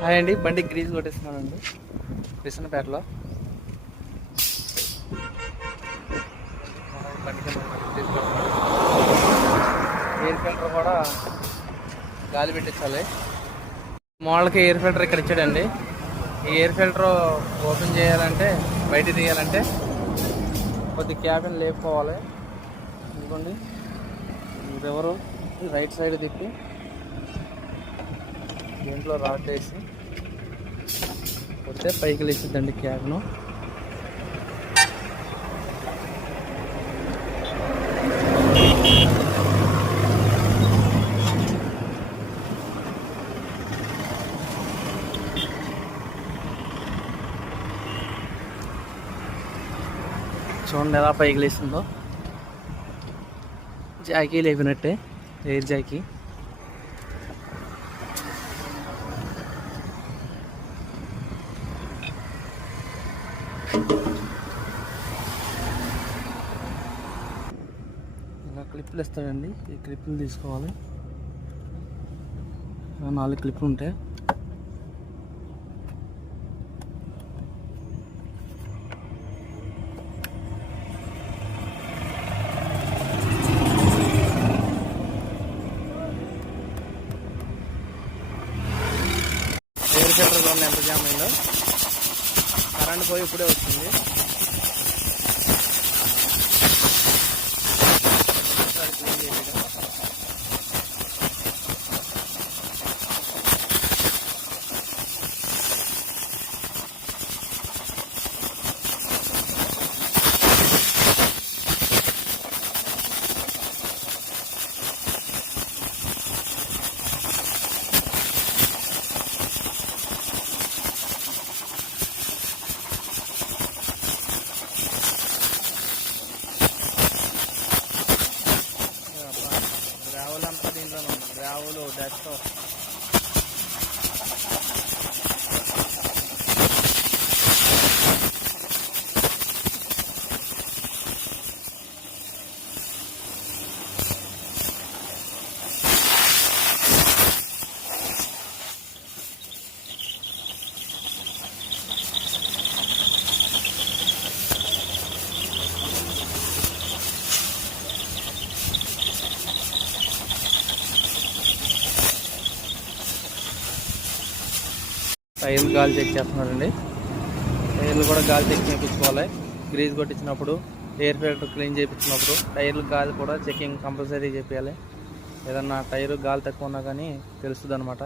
హాయ్ అండి, బండి గ్రీజ్ కొట్టేస్తున్నానండి కృష్ణపేటలో. బండికి గ్రీజ్ కొడుతున్నాడు. ఎయిర్ ఫిల్టర్ కూడా గాలి పెట్టించాలి. మోడల్కి ఎయిర్ ఫిల్టర్ ఇక్కడ ఇచ్చాడండి. ఈ ఎయిర్ ఫిల్టర్ ఓపెన్ చేయాలంటే, బయట తీయాలంటే కొద్ది క్యాబిన్ లేపుకోవాలి. ఇదిగోండి, ఎవరు రైట్ సైడ్ తిప్పి దీంట్లో రాడ్ వేసి కొడితే పైకి లేచిద్దండి క్యాబ్ను. చూడండి ఎలా పైకి లేస్తుందో. జాకీ లేపినట్టే, ఎయిర్ జాకీ. ఇలా క్లిప్లు ఇస్తాడండి. ఈ క్లిప్లు తీసుకోవాలి. 4 క్లిప్లు ఉంటాయి. ఎయిర్ ఫిల్టర్ చూడండి ఎంత జామ్ అయిందో. కరెంట్ పోయి ఇప్పుడే వచ్చింది. గ్రావెల్ అంతా దీంట్లోనే ఉంది. Gravel dust. టైర్లు గాలి చెక్ చేస్తున్నారండి. టైర్లు కూడా గాలి చెక్ చేయించుకోవాలి. గ్రీజ్ కొట్టించినప్పుడు, ఎయిర్ ఫిల్టర్ క్లీన్ చేయించినప్పుడు టైర్లు గాలి కూడా చెకింగ్ కంపల్సరీ చేయాలి. ఏదన్నా టైరు గాలి తక్కువ ఉన్నా కానీ తెలుస్తుంది అనమాట.